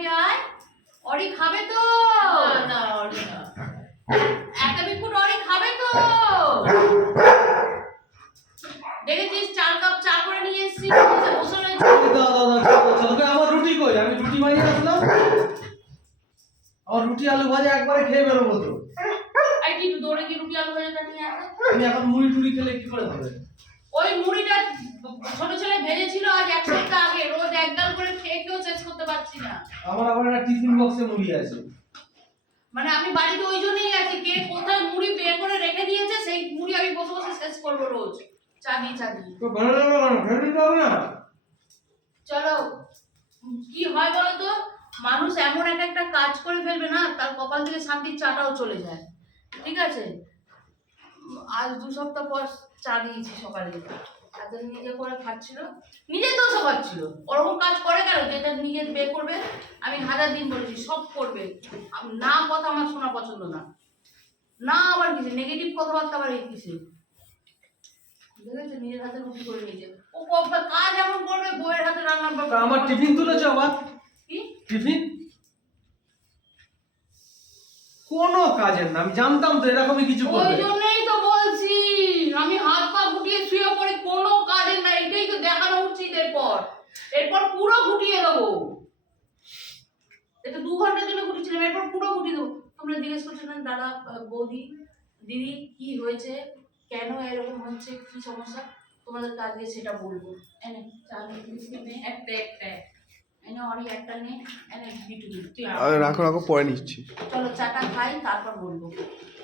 খাবি আয়? অরি খাবে তো? না অরি না। একটা বিস্কুট অরি খাবে তো? দেখেছিস 4 কাপ চা করে নিয়ে এসেছি, বসে রয়েছে। আমার রুটি কই? আমি রুটি বানিয়ে আসলাম। আমার রুটি আলু ভাজা একবারে খেয়ে বেরোবো তো। আই কি দৌড়ে কি রুটি আলু ভাজাটা নিয়ে আসে? আমি এখন মুড়ি টুড়ি খেলে কি করে হবে? ওই মুড়িটা ছোট ছেলে ভেজেছিল আজ 1 সপ্তাহ আগে, রোজ এক গাল করে খেয়ে খেয়েও শেষ করতে পারছি না। আমার আবার একটা টিফিন বক্সে মুড়ি আছে। মানে আমি বাড়িতে ওই জন্যই আছি, কে কোথায় মুড়ি বের করে রেখে দিয়েছে সেই মুড়ি আমি বসে বসে শেষ করবো রোজ। চাবি তো ভালো লাগলো না, খেয়ে নিতে হবে না? চলো, কি হয় বলো তো, মানুষ এমন একটা কাজ করে ফেলবে না, তার কপাল থেকে শান্তির চাটাও চলে যায়। ঠিক আছে, আজ 2 সপ্তাহ পর চা দিয়েছি সকালে, তাদের নিজে করে খাচ্ছিল, নিজে দোষও খাচ্ছিল। ওরকম কাজ করে কেন, যেটা নিজে বের করবে? আমি 1000 দিন বলেছি সব করবে, না কথা আমার শোনা পছন্দ না। না আবার কিছু নেগেটিভ কথাবার্তা আবার এই কিসে? দেখেছো নিজের হাতে রুটি করে নিয়েছে, ও কাজ এমন করবে বউয়ের হাতে রান্না। তা আমার টিফিন তুলেছো আবার? কি টিফিন কোনো কাজের না, আমি জানতাম তো এরকমই কিছু ওই করবে। জন্যই তো বলছি, আমি হাত পা গুটিয়ে শুয়ে পড়ে কোনো কাজের না, এটাই তো দেখানো উচিত। এরপর পুরো গুটিয়ে দেবো। এটা 2 ঘন্টার জন্য গুটিয়েছিলাম, এরপর পুরো গুটিয়ে দেবো। তোমরা জিজ্ঞেস করছো না দাদা বৌদি দিদি কি হয়েছে, কেন এরকম হচ্ছে, কি সমস্যা, তোমাদের কাজে সেটা বলবো। এনে চাল একটা এনে অরি একটা নে, এনে বিটু তুই রাখো রাখো, পরে নিচ্ছি। চলো চাটা খাই তারপর বলবো।